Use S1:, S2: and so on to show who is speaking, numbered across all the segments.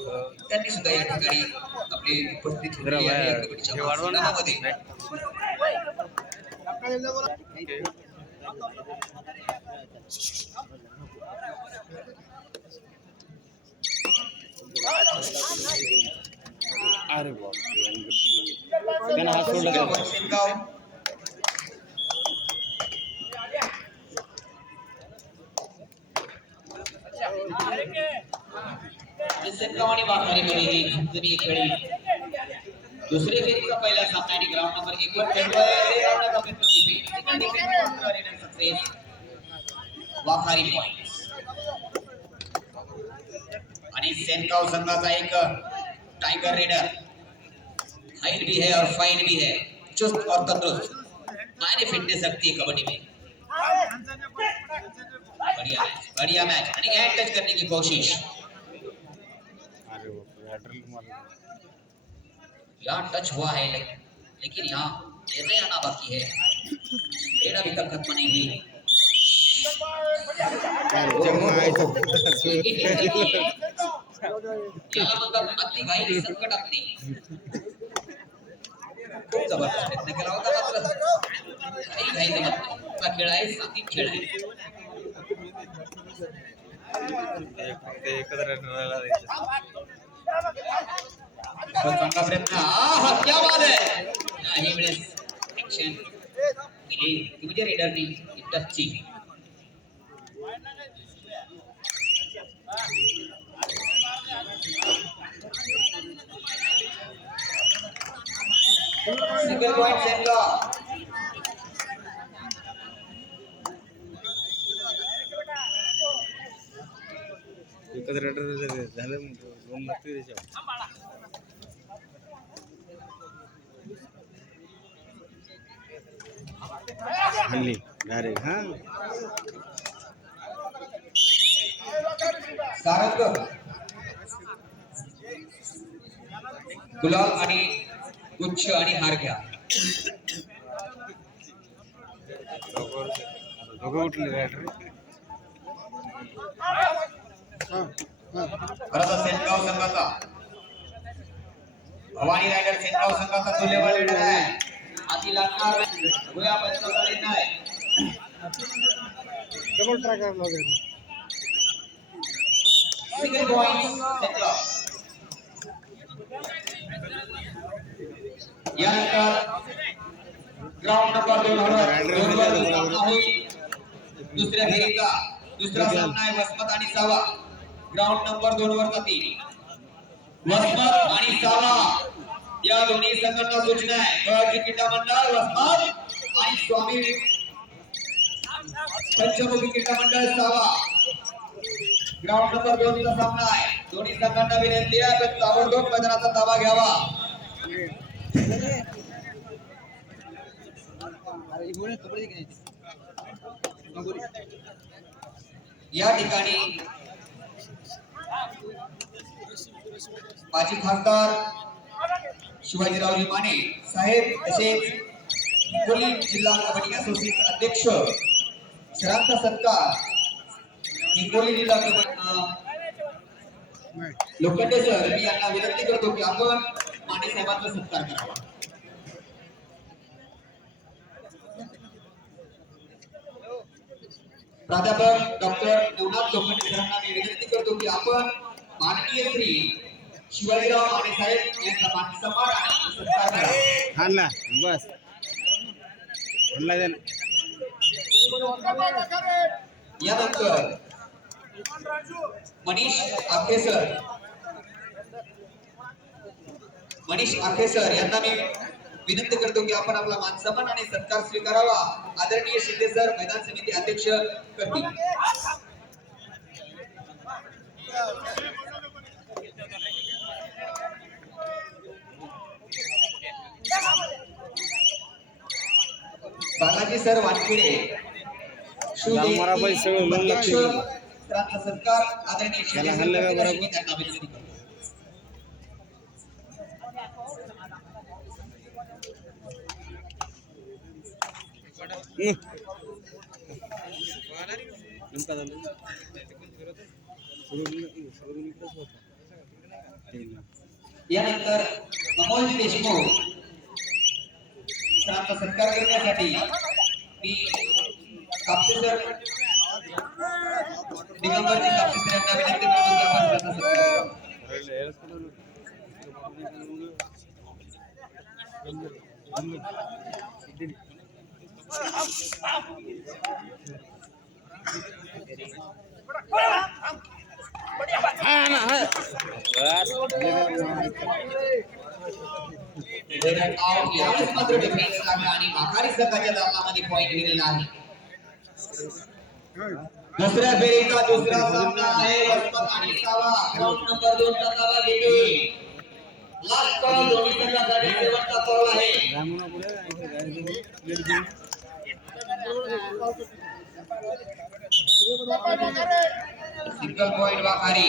S1: त्यांनी सुद्धा या ठिकाणी आपली उपस्थिती ठेवली आहे या
S2: बाहेर
S1: कमिटीच्या
S2: हे वाढवा अरे बाप त्यानं हात सोडला का?
S1: शेगाव. आणि शेगाव आणि वाघारीमध्ये ही झुंजणी खेळी दुसऱ्या फेरीचा पहिला सामना आणि ग्राउंड नंबर एक वर खेळतोय रावणाचा प्रयत्न होती. ठिकाणी defense मात्र arena success. वाघारी पॉइंट आणि सेनगाव संघाचा एक टाइगर रेडर हाइट भी है और फाइन भी है चुस्त और तंदुरुस्त मायने फिटनेस रखती है कबड्डी में बढ़िया बढ़िया मैच आणि हैंड टच करने की कोशिश यहाँ टच हुआ है लेकिन लेकिन यहाँ निर्णय आना बाकी है रेड अभी तक खत्म नहीं हुई
S2: त्यांच्या मायचं
S1: याला म्हणतात अति घाई संकटात नाही खूप ज़बरदस्त प्रयत्न केला होता मात्र काही घाई जमत नाही हा खेळ आहे साधित खेळ आहे
S2: ते एकत्र
S1: चांगला प्रयत्न आहा क्या बात आहे काही वेळेस ऍक्शन केली ती म्हणजे रेडरनी टचची सिंगल पॉइंट सेनगाव
S2: एकत्र राहायला मग दोन लागते त्याच्यावर हल्ली डायरेक्ट हा
S1: गुलाल आणि गुच्छ आणि हार घ्या.
S2: दोघं उठले रायटर
S1: खरं सेनगाव संघाचा. भवानी रायडर सेनगाव संघाचा तुल्यबळ रेडर आहे. आधी लागणार. बघूया पंचवीस नाही.
S2: डबल ट्राय करायला लागेल
S1: सिंगल पॉइंट यानंतर ग्राउंड नंबर दोन वर दोन वर दुसऱ्या फेरीचा. दुसरा सामना आहे वसमत आणि सावा ग्राउंड नंबर दोन वर जातील वसमत आणि सावा. या दोन्ही संघांना सूचना आहे. कळची क्रीडा मंडळ वसमत आणि स्वामी पंचमुखी क्रीडा मंडळ सावा. ग्राउंड नंबर दोन चा सामना आहे. दोन्ही संघांना विनंती आहे पण ताबडतोब मैदानाचा ताबा घ्यावा. या ठिकाणी माजी खासदार शिवाजीरावजी माने साहेब तसेच हिंगोली जिल्हा कबड्डी असोसिएशन अध्यक्ष सरांचा सत्कार हिंगोली जिल्हा कबड्डी लोखंडे सर मी यांना विनंती करतो की आपण माने साहेबांचा सत्कार करावा. प्राध्यापक डॉक्टर नवनाथ लोखंडे सरांना मी विनंती करतो की आपण माननीय श्री शिवाजीराव माने साहेब यांचा मान सन्मान आणि सत्कार करावा
S2: हाणला बस. हाणला त्यानं
S1: यानंतर मनीष आखेसर मनीष आखेसर यांना मी विनंती करतो की आपण आपला मानसन्मान आणि सत्कार स्वीकारावा. आदरणीय शिंदे सर मैदान समिती अध्यक्ष करतील सर वानखेडे
S2: लांब बैल सगळं लोन लागते.
S1: सरांचा सत्कार आदरणीय
S2: त्याला
S1: शिंदे
S2: हल्लं का
S1: सर
S2: बरोबर?
S1: मी त्यांना विनंती करतो.
S2: हं. नेमका झालं. सोडून सोडून इकडेच होता. ठीक आहे.
S1: यानंतर अमोलजी देशमुख करण्यासाठी मी कापसे सर दिगंबरजी कापसे सर यांना विनंती करतो की आपण सरांचा सत्कार करावा.
S2: ना हा
S1: मात्र डिफेन्स लागला आणि वाखारी संघाच्या दाबामध्ये पॉईंट गेलेला आहे दुसऱ्या फेरीचा दुसरा सामना आहे वसमत आणि सावा ग्राउंड नंबर दोन चा दावा घेते लास्ट कॉल दोन्ही संघासाठी शेवटचा कॉल आहे सिंगल पॉइंट वाखारी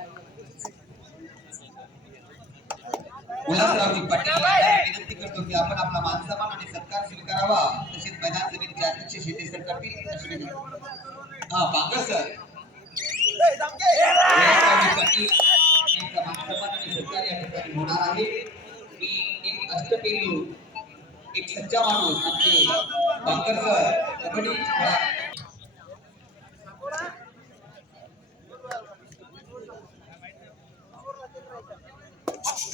S1: उल्हासरावजी पाटील यांना विनंती करतो की आपण आपला मानसन्मान आणि सत्कार स्वीकारावा तसेच मैदान समितीचे अध्यक्ष सर करतील विनंती. हा बांगर सर. उल्हासरावजी पाटील यांचा मानसन्मान आणि सत्कार या ठिकाणी होणार आहे. मी एक अष्टपैलू एक सच्चा माणूस आमचे बांगर सर कबड्डी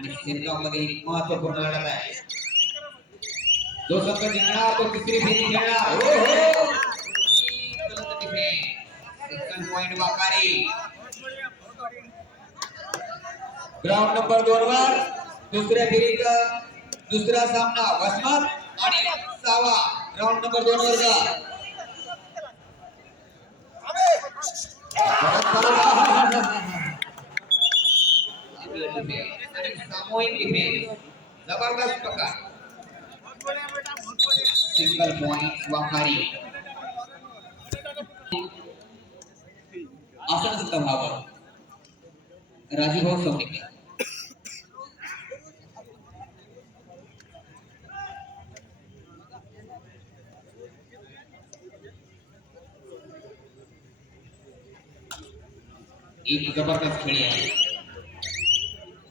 S1: आणि सिरगाव मध्ये एक महत्वपूर्ण लढत आहे जो संघ जिंकणार तो तिसरी फेरी खेळणार हो हो पॉइंट वाखारी ग्राउंड नंबर दोन वर दुसऱ्या फेरीचा दुसरा सामना वसमत आणि सावा ग्राउंड नंबर दोन वर सामूहिक ज़बरदस्त प्रकार सिंगल पॉइंट आसन राजीभाऊ सौनिक एक ज़बरदस्त खेळी आहे.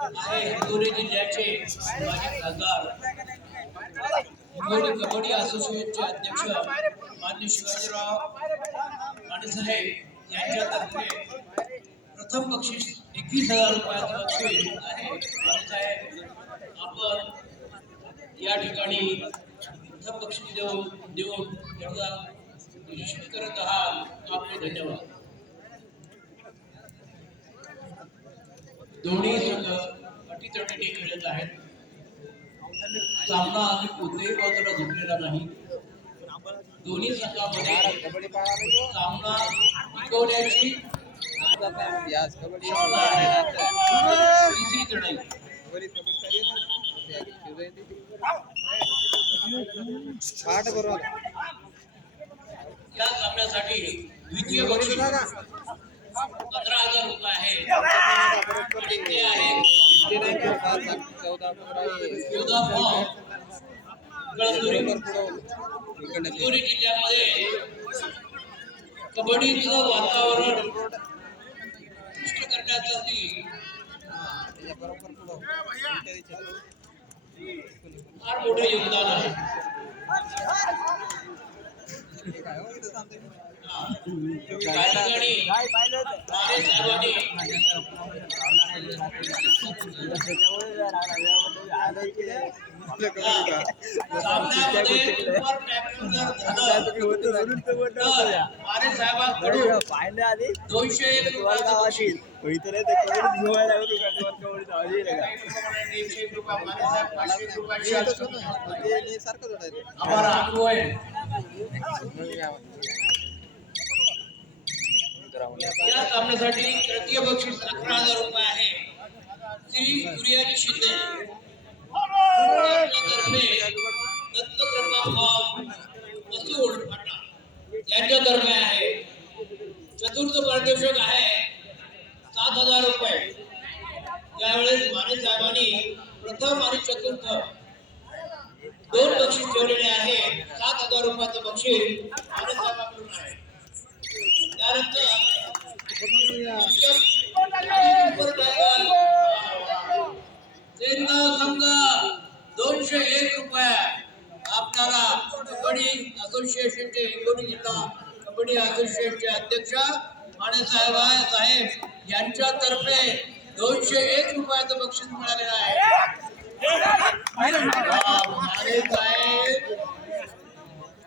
S3: आहे हिंगोली जिल्ह्याचे माजी खासदार हिंगोली कबड्डी असोसिएशनचे अध्यक्ष मान्य शिवाजीराव मानेसाहेब यांच्यातर्फे प्रथम बक्षीस एकवीस हजार रुपयाचं बक्षीस आहे मानेसाहेब आपण या ठिकाणी प्रथम बक्षीस देऊन देऊन एवढा करत आहात. आपले धन्यवाद. दोन्ही संघ अटीतटीने खेळत आहेत. सामना आम्ही कोणत्याही बाजूला झुकलेला नाही. दोन्ही संघामध्ये सामना टिकवण्याची लढाई या सामन्यासाठी द्वितीय बक्षीस. पंधरा हजार रुपये आहे.
S2: चौदा
S3: फॉर्म कळमनुरी जिल्ह्यामध्ये कबड्डीचं वातावरण पुष्ट करण्यासाठी फार मोठं योगदान आहे.
S4: पाहिलं आधी
S3: दोनशे एक रुपयाचं
S4: इतर ते
S3: या कामासाठी तृतीय बक्षीस अकरा हजार रुपये आहे. श्री सूर्याजी शिंदे. तर्फे दत्तकृपा फॉर्म मसूड यांच्यातर्फे आहे. चतुर्थ पारितोषिक आहे. सात हजार रुपये. त्यावेळेस माने साहेबांनी प्रथम आणि चतुर्थ दोन बक्षीस ठेवलेले आहे. सात हजार रुपयाचं बक्षीस माने आहे. त्यानंतर संघ दोनशे एक रुपये आपल्याला कबड्डी असोसिएशनचे हिंगोली जिल्हा कबड्डी असोसिएशनचे अध्यक्ष माणेसाहेब साहेब साहेब यांच्यातर्फे दोनशे एक रुपयाचं बक्षीस मिळालेलं आहे.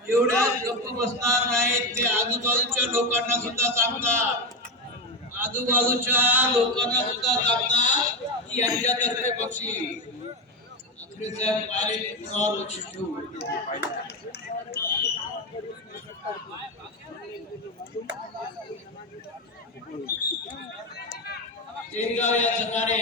S3: एवढ्या गप्प बसणार नाहीत ते आजूबाजूच्या लोकांना सुद्धा सांगतात आजूबाजूच्या लोकांना सुद्धा सांगतात की यांच्यातर्फे बक्षीस अखरे साहेब पाहिले कुणावर बक्षीस ठेवू तेलगाव या संघाने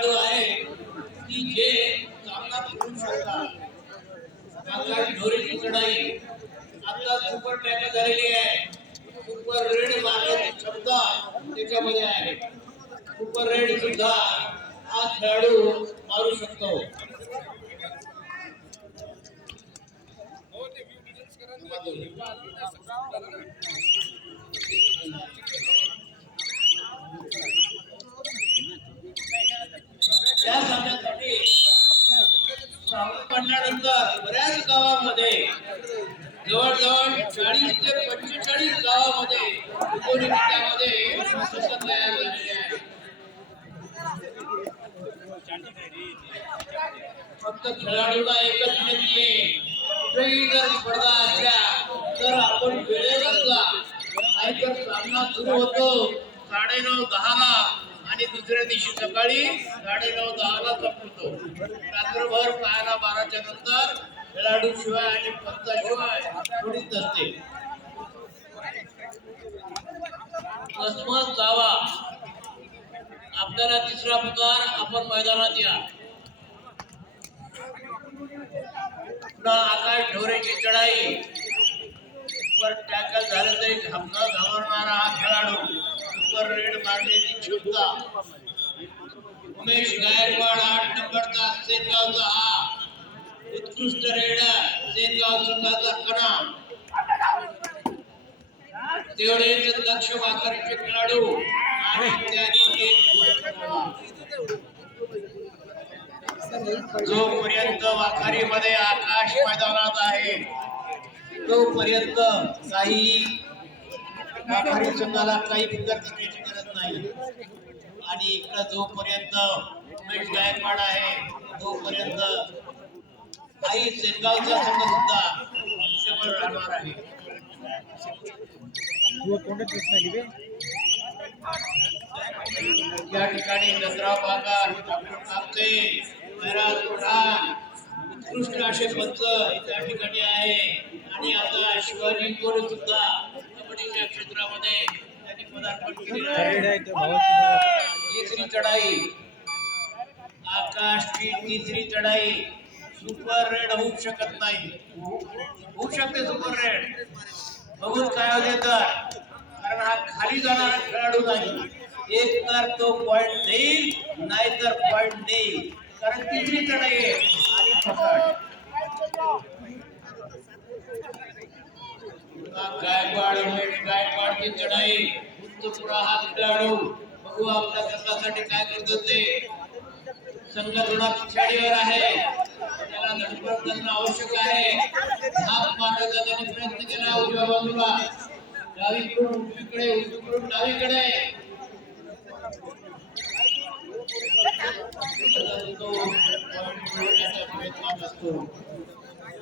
S3: खेळाडू आहे की जे चांगला फिरू शकतात चांगला ढोरीची चढाई। आता सुपर टॅकल झालेली आहे सुपर रेड मारण्याची क्षमता त्याच्यामध्ये आहे। सुपर रेड सुद्धा हा खेळाडू मारू शकतो। असल्या तर आपण वेळेवर जा नाहीतर सामना सुरू होतो साडेनऊ दहाला आणि दुसऱ्या दिवशी सकाळी साडेनऊ दहाला संपतो रात्रभर पाहायला बाराच्या नंतर खेळाडू शिवाय आणि पंचाशिवाय कोणीच नसते कसमत जावा आपल्याला तिसरा पुकार आपण मैदानात या पुन्हा आकाश ढोरेची चढाई. सुपर टॅकल झालं तरी घामनं घाबरणारा हा खेळाडू. सुपर रेड मारण्याची क्षमता उमेश गायकवाड आठ नंबरचा सेनगावचा हा. उत्कृष्ट रेडर सेनगाव संघाचा कणा तेवढेच लक्ष वाकरीचे खेळाडू. आणि त्यांनी एक जोपर्यंत वाखारीमध्ये आकाश मैदानात आहे तोपर्यंत काही वाखारी संघाला काही फिकर करण्याची गरज नाही. आणि इकडं जोपर्यंत उमेश गायकवाड आहे तोपर्यंत काही शेतगावचा संघ सुद्धा आयुष्यभर राहणार आहे. या ठिकाणी दसरा बागा डॉक्टर कापसे उत्कृष्ट असे पंच त्या ठिकाणी आहे. आणि आता शिवाजी कोरे सुद्धा कबड्डीच्या क्षेत्रामध्ये त्यांनी पदार्पण केलेलं आहे तिसरी चढाई. आकाशची तिसरी चढाई. सुपर रेड होऊ शकत नाही. होऊ शकते सुपर रेड बघून काय होते तर. कारण हा खाली जाणारा खेळाडू नाही. एक तर तो पॉइंट देईल नाही तर पॉइंट देईल. कारण तिसरी चढाई आहे. आणि गायकवाड उमेश गायकवाडची चढाई पुरा हा खेळाडू बघू आपल्या संघासाठी काय करतो ते. संघ थोडा पिछाडीवर आहे. त्याला धडपड करणं आवश्यक आहे. हात मारायचा त्याने प्रयत्न केला उजव्या बाजूला. डावीकडून उजवीकडे, उजवीकडून डावीकडे. तो point मिळवण्याचा प्रयत्नात असतो